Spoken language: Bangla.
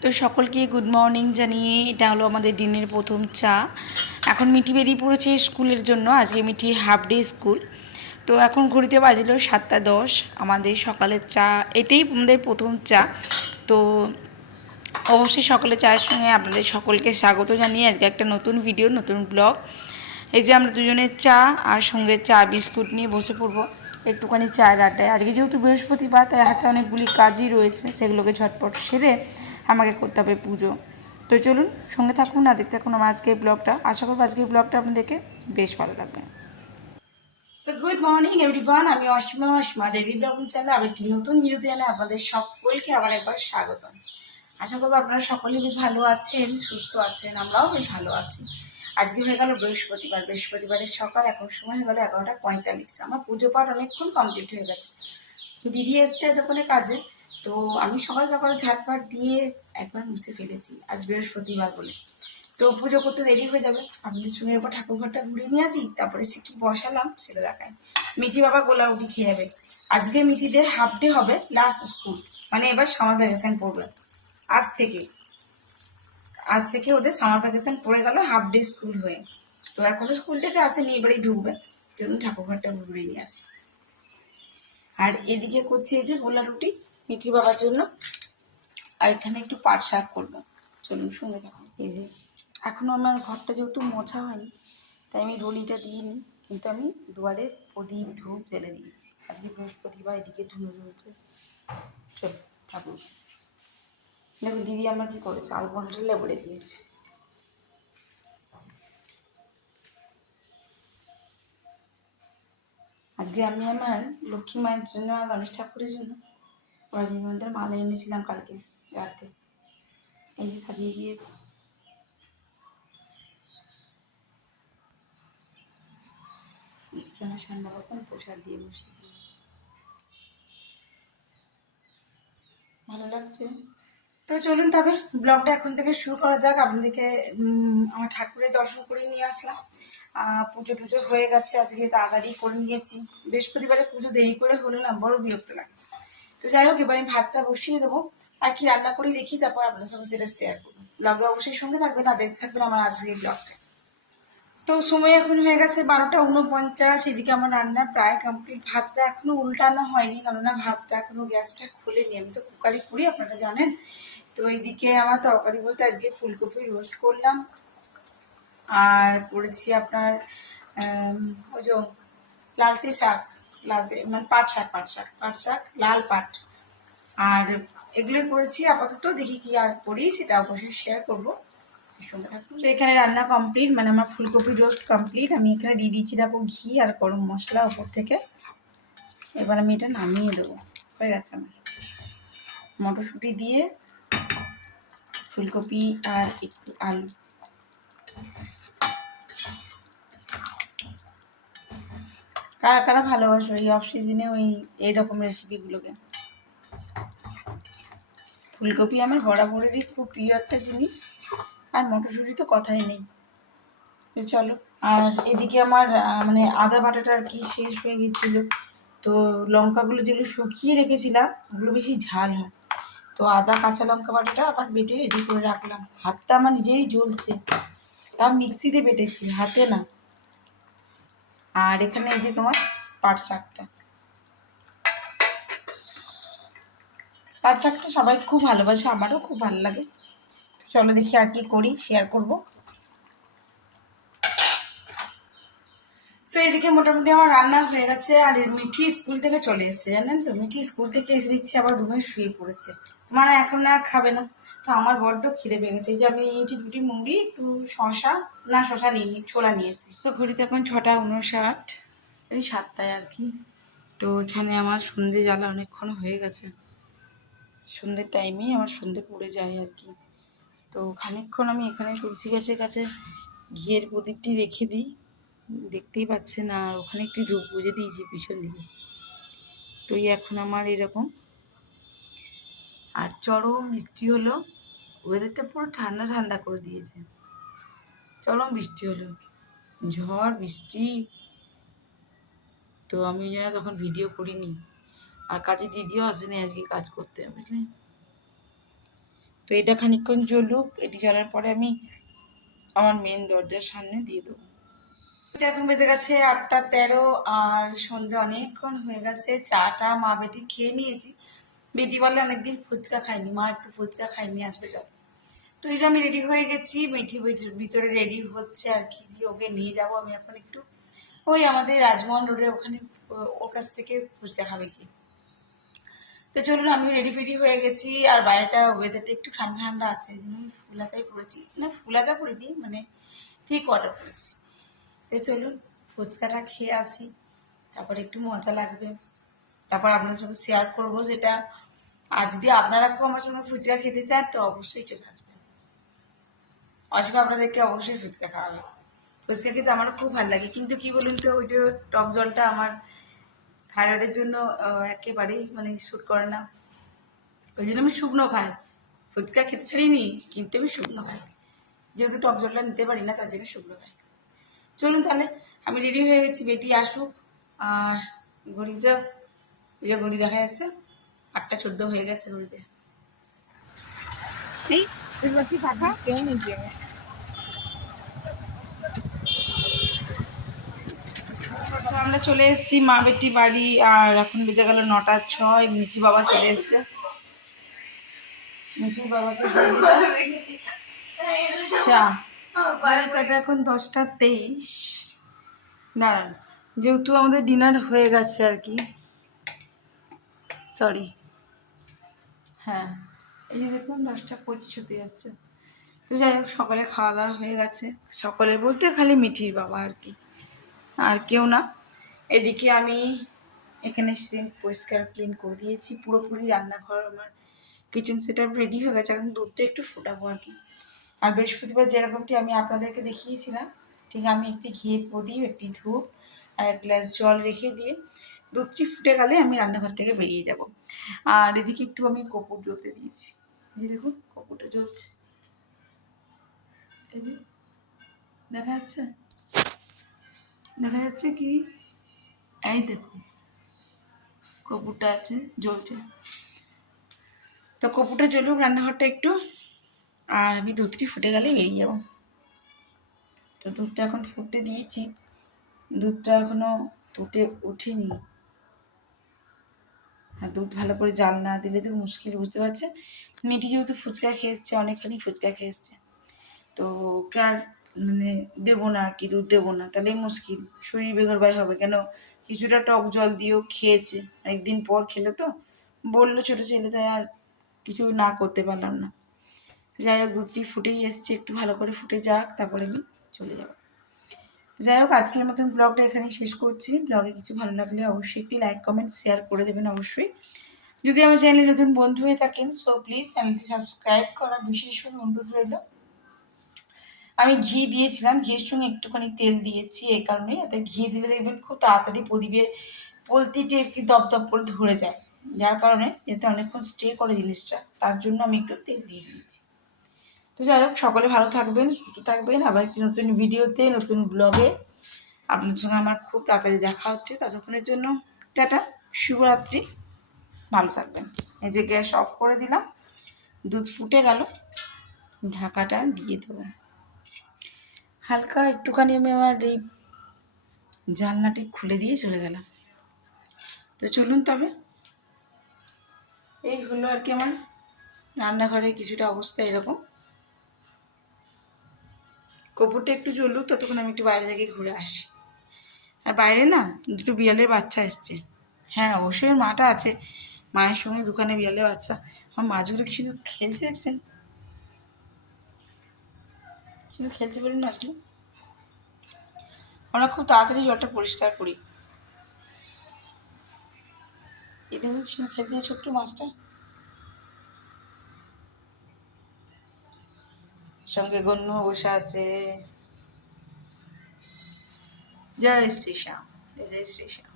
তো সকলকে গুড মর্নিং জানিয়ে এটা হলো আমাদের দিনের প্রথম চা। এখন মিঠি বেরিয়ে পড়েছে স্কুলের জন্য, আজকে মিঠি হাফ ডে স্কুল। তো এখন ঘড়িতে বাজলো 7:10। আমাদের সকালের চা এটাই আমাদের প্রথম চা। তো অবশ্যই সকালে চায়ের সঙ্গে আপনাদের সকলকে স্বাগত জানিয়ে আজকে একটা নতুন ভিডিও, নতুন ব্লগ। এই যে আমরা দুজনের চা আর সঙ্গে চা বিস্কুট নিয়ে বসে পড়বো একটুখানি চায়ের আড্ডায়। আজকে যেহেতু বৃহস্পতিবার, তাই হাতে অনেকগুলি কাজই রয়েছে, সেগুলোকে ঝটপট সেরে আমাকে করতে হবে পুজো। তো চলুন সঙ্গে থাকুন আর দেখতে থাকুন আমার আজকের ব্লগটা। আশা করবো আজকের ব্লগটা আপনাদেরকে বেশ ভালো লাগবে। সো গুড মর্নিং এভরিওয়ান, আমি অসীমা ডেইলি ব্লগিং চ্যানেলে আবার একটি নতুন ভিডিওতে জানাই আপনাদের সকলকে আবার একবার স্বাগত। আশা করবো আপনারা সকলেই বেশ ভালো আছেন, সুস্থ আছেন, আমরাও বেশ ভালো আছি। আজকে হয়ে গেল বৃহস্পতিবারের সকাল, এখন সময় হয়ে গেল 11:45। আমার পুজো পাঠ অনেকক্ষণ কমপ্লিট হয়ে গেছে। তো দিদি এসছে দোকানে কাজে, তো আমি সকাল সকাল ঝাটপাট দিয়ে একবার মুছে ফেলেছি আজ বৃহস্পতিবার বলে। তো পুজো করতে দেরি হয়ে যাবে, আপনাদের সঙ্গে একবার ঠাকুর ঘরটা ঘুরে নিয়ে আসি, তারপরে সে কি বসালাম সেটা দেখায়। মিঠি বাবা গোলাউটি খেয়ে যাবে। আজকে মিঠিদের হাফ ডে হবে, লাস্ট স্কুল, মানে এবার সামার ভ্যাকেশন পড়বে। আজ থেকে ওদের সামার ভ্যাকেশন পড়ে গেল, হাফ ডে স্কুল হয়ে। তো এখনো স্কুল থেকে আসেনি, এবারেই ঢুকবে। চলুন ঠাকুর ঘরটা ঘুরে নিয়ে আসি। আর এদিকে করছি এই যে গোলা রুটি মিঠি বাবার জন্য, আর এখানে একটু পাট শাক করবো। চলুন সঙ্গে থাকুন। এই যে এখনো আমার ঘরটা যেহেতু মোছা হয়নি, তাই আমি রলিটা দিইনি, কিন্তু আমি দুয়ারে প্রদীপ ধূপ জ্বেলে দিয়েছি। আজকে বৃহস্পতিবার, এদিকে ধুনো জ্বলছে। চল ঠাকুর কাছে। দেখুন দিদি আমার কি করেছে, আলু বন্ডলে বলে দিয়েছে। আজকে আমি আমার লক্ষ্মী মায়ের জন্য আর গণেশ ঠাকুরের জন্য রজনীগন্ধার মালা এনেছিলাম কালকে রাতে, এই যে সাজিয়ে দিয়েছি। আমার সামনে রকম প্রসাদ দিয়ে বসিয়ে দিয়েছি, ভালো লাগছে। তো চলুন তবে ব্লগটা এখন থেকে শুরু করা যাক। আপনাদেরকে আমার ঠাকুরের দর্শন করে নিয়ে আসলাম। পুজো টুজো হয়ে গেছে, আজকে তাড়াতাড়ি করে নিয়েছি। বৃহস্পতিবারে পুজো দেরি করে হলে না বড় বিরক্ত লাগে। তো যাই হোক, এবার আমি ভাতটা বসিয়ে দেবো, আর কি রান্না করি দেখি, তারপর আপনাদের সঙ্গে সেটা শেয়ার করবো। ব্লগে অবশ্যই সঙ্গে থাকবেন আর দেখতে থাকবেন আমার আজকের ব্লগটা। তো সময় এখন হয়ে গেছে 12:49, এদিকে আমার রান্না প্রায় কমপ্লিট। ভাতটা এখনো উল্টানো হয়নি, কেননা ভাতটা এখনো গ্যাসটা খুলেনি, আমি তো কুকারে করি আপনারা জানেন। তো এইদিকে আমার তরকারি বলতে আজকে ফুলকপি রোস্ট করলাম, আর করেছি আপনার ওই যে লালতি শাক, মানে পাট শাক লাল পাট, আর এগুলোই করেছি আপাতত। দেখি কি আর করি সেটা অবশ্যই শেয়ার করবো। তো এখানে রান্না কমপ্লিট, মানে আমার ফুলকপি রোস্ট কমপ্লিট। আমি এখানে দিয়ে দিচ্ছি দেখো ঘি আর গরম মশলা ওপর থেকে। এবার আমি এটা নামিয়ে দেবো, হয়ে গেছে আমার। মটরশুঁটি দিয়ে ফুলকপি আর একটু আলু। কারা কারা ভালোবাসো এই অফ সিজনে এইরকম রেসিপিগুলোকে। ফুলকপি আমার বরাবরেরই খুব প্রিয় একটা জিনিস, আর মটরশুঁটি তো কথাই নেই। তো চলো, আর এদিকে আমার মানে আদা বাটাটা আর কি শেষ হয়ে গেছিল। তো লঙ্কাগুলো যেগুলো শুকিয়ে রেখেছিলাম ওগুলো বেশি ঝাল হয়, তো আদা কাঁচা লঙ্কা বাটাটা আবার বেটে রেডি করে রাখলাম। হাতটা আমার নিজেই জ্বলছে, তাও মিক্সিতে বেটেছি, হাতে না। আর এখানে এই যে তোমার পাট শাকটা, পাট শাকটা সবাই খুব ভালোবাসে, আমারও খুব ভালো লাগে। চলো দেখি আর কি করি, শেয়ার করব। তো এদিকে মোটামুটি আমার রান্না হয়ে গেছে, আর মিঠি স্কুল থেকে চলে এসছে, জানেন তো। মিঠি স্কুল থেকে এসে দিচ্ছে আবার রুমে শুয়ে পড়েছে, মানে এখন আর খাবে না। তো আমার বড্ড খিদে পেয়ে গেছে, এই যে আমি নিয়েছি দুটি মুড়ি, একটু শশা নিইনি, ছোলা নিয়েছি। তো ঘড়িতে এখন 6:59, এই 7টায় আর কি। তো এখানে আমার সন্ধে জ্বালা অনেকক্ষণ হয়ে গেছে, সন্ধ্যের টাইমেই আমার সন্ধে পড়ে যায় আর কি। তো খানিকক্ষণ আমি এখানে তুলসী গাছের কাছে ঘিয়ের প্রদীপটি রেখে দিই, দেখতেই পাচ্ছেন, আর ওখানে একটি ধূপ বুঝে দিয়েছি পিছন দিকে। তো এখন আমার এরকম, আর চরম বৃষ্টি হলো, ওয়েদারটা পুরো ঠান্ডা ঠান্ডা করে দিয়েছে। চরম বৃষ্টি হলো, ঝড় বৃষ্টি। তো আমি যেন তখন ভিডিও করিনি, আর কাজে দিদিও আসেনি আজকে কাজ করতে, বুঝলেন। তো এটা খানিকক্ষণ জ্বলুক, এটি জ্বলার পরে আমি আমার মেন দরজার সামনে দিয়ে দেবো। এখন বেজে গেছে 8:13 আর সন্ধ্যে অনেকক্ষণ হয়ে গেছে। চাটা মা বেটি খেয়ে নিয়েছি। বেটি বলে অনেকদিন ফুচকা খাইনি, মা একটু ফুচকা খাইনি আসবে যাও। তো এই যে আমি রেডি হয়ে গেছি, মেথি ভিতরে রেডি হচ্ছে আর কি, ওকে নিয়ে যাবো আমি এখন একটু ওই আমাদের রাজমোহন রোডে ওখানে, ওর কাছ থেকে ফুচকা খাবে কি। তো চলুন, আমি রেডি ফেডি হয়ে গেছি আর বাইরেটা ওয়েদারটা একটু ঠান্ডা ঠান্ডা আছে, এই জন্য আমি ফুলাতাই পড়েছি, না ফুলাতা পড়িনি মানে ঠিক ওয়াটার পড়েছি। তো চলুন ফুচকাটা খেয়ে আসি, তারপর একটু মজা লাগবে, তারপর আপনার সঙ্গে শেয়ার করবো সেটা। আর যদি আপনারা কেউ আমার সঙ্গে ফুচকা খেতে চান তো অবশ্যই চলে আসবেন, আসবে আপনাদেরকে অবশ্যই ফুচকা খাওয়াবে। ফুচকা খেতে আমার খুব ভালো লাগে, কিন্তু কি বলুন তো, ওই যে টক জলটা আমার থাইরয়েডের জন্য একেবারেই মানে শ্যুট করে না, ওই জন্য আমি শুকনো খাই। ফুচকা খেতে ছাড়িনি, কিন্তু আমি শুকনো খাই, যেহেতু টক জলটা নিতে পারি না তার জন্য শুকনো খাই। চলুন তাহলে, আমি রেডি হয়ে গেছি, বেটি আসুক। আর ঘড়িতে যে ঘড়ি দেখা যাচ্ছে 8:14 হয়ে গেছে ঘড়িতে। তো আমরা চলে এসেছি মা বেটি বাড়ি, আর এখন বেজে গেল 9:06। মিচি বাবা চলে এসছে, মিচি বাবাকে চা। এখন 10:23। দাঁড়ান, যেহেতু আমাদের ডিনার হয়ে গেছে আর কি, সরি, হ্যাঁ এই যে দেখুন 10:25 হতে যাচ্ছে। তো যাই হোক, সকালে খাওয়া দাওয়া হয়ে গেছে, সকলে বলতে খালি মিঠির বাবা আর কি, আর কেউ না। এদিকে আমি এখানে সিঙ্ক পরিষ্কার ক্লিন করে দিয়েছি পুরোপুরি, রান্নাঘর আমার কিচেন সেট আপ রেডি হয়ে গেছে, এখন দুধটা একটু ফোটাবো আর কি। আর বৃহস্পতিবার যেরকমটি আমি আপনাদেরকে দেখিয়েছিলাম, ঠিক আমি একটি ঘিয়ের প্রদীপ, একটি ধূপ আর 1 গ্লাস জল রেখে দিয়ে দুধটি ফুটে গেলে আমি রান্নাঘর থেকে বেরিয়ে যাব। আর এদিকে একটু আমি কপুর জ্বলতে দিয়েছি, এই দেখুন কপুরটা জ্বলছে, এই যে দেখা যাচ্ছে, দেখা যাচ্ছে কি, এই দেখুন কপুরটা আছে জ্বলছে। তো কপুরটা জ্বলুক রান্নাঘরটা একটু, আর আমি দুধটি ফুটে গেলে বেরিয়ে যাবো। তো দুধটা এখন ফুটতে দিয়েছি, দুধটা এখনো ফুটে ওঠেনি, আর দুধ ভালো করে জাল না দিলে তো মুশকিল, বুঝতে পারছেন। মেয়েটি যেহেতু ফুচকা খেয়ে এসছে, অনেকখানি ফুচকা খেয়ে এসছে, তো ওকে আর মানে দেবো না আর কি, দুধ দেবো না, তাহলে মুশকিল, শরীর বেগরবাই হবে। কেন, কিছুটা টক জল দিয়েও খেয়েছে, একদিন পর খেলে তো বললো ছোটো ছেলে, তাই আর কিছু না করতে পারলাম না। যাই হোক, দুধটি ফুটেই এসছে, একটু ভালো করে ফুটে যাক, তারপরে আমি চলে যাবো। যাই হোক, আজকের মতন ব্লগটা এখানেই শেষ করছি। ব্লগে কিছু ভালো লাগলে অবশ্যই একটি লাইক কমেন্ট শেয়ার করে দেবেন অবশ্যই। যদি আমার চ্যানেলে নতুন বন্ধু হয়ে থাকেন সো প্লিজ চ্যানেলটি সাবস্ক্রাইব করা বিশেষভাবে অনুরোধ রইল। আমি ঘি দিয়েছিলাম, ঘিয়ের সঙ্গে একটুখানি তেল দিয়েছি, এই কারণে এতে ঘি দিলে দেখবেন খুব তাড়াতাড়ি প্রদীপের পোলতিটি একটু দপদপ করে ধরে যায়, যার কারণে যাতে অনেকক্ষণ স্টে করে জিনিসটা, তার জন্য আমি একটু তেল দিয়ে দিয়েছি। তো যাই হোক, সকলে ভালো থাকবেন, সুস্থ থাকবেন, আবার একটি নতুন ভিডিওতে নতুন ব্লগে আপনার সঙ্গে আমার খুব তাড়াতাড়ি দেখা হচ্ছে। ততক্ষণের জন্য টাটা, শুভরাত্রি, ভালো থাকবেন। এই যে গ্যাস অফ করে দিলাম, দুধ ফুটে গেল, ঢাকাটা দিয়ে দেবো। হালকা একটুখানি আমি আমার এই জানলাটি খুলে দিয়ে চলে গেলাম। তো চলুন তবে, এই হলো আর কি আমার রান্নাঘরের কিছুটা অবস্থা এরকম। কপুরটা একটু জ্বলুক, ততক্ষণ আমি একটু বাইরে থেকে ঘুরে আসি। আর বাইরে না দুটো বিড়ালের বাচ্চা এসছে, হ্যাঁ অবশ্যই মাটা আছে, মায়ের সঙ্গে দোকানে বিড়ালের বাচ্চা। আমার মাছগুলো কি সুন্দর খেলছে দেখছেন, সুন্দর খেলছে বলুন না আসলে। আমরা খুব তাড়াতাড়ি জলটা পরিষ্কার করি। এই দেখুন কি সুন্দর খেলছে ছোট্ট মাছটা, সঙ্গে গণ্য বসে আছে। জয় শ্রী শ্যাম, জয় শ্রী শ্যাম।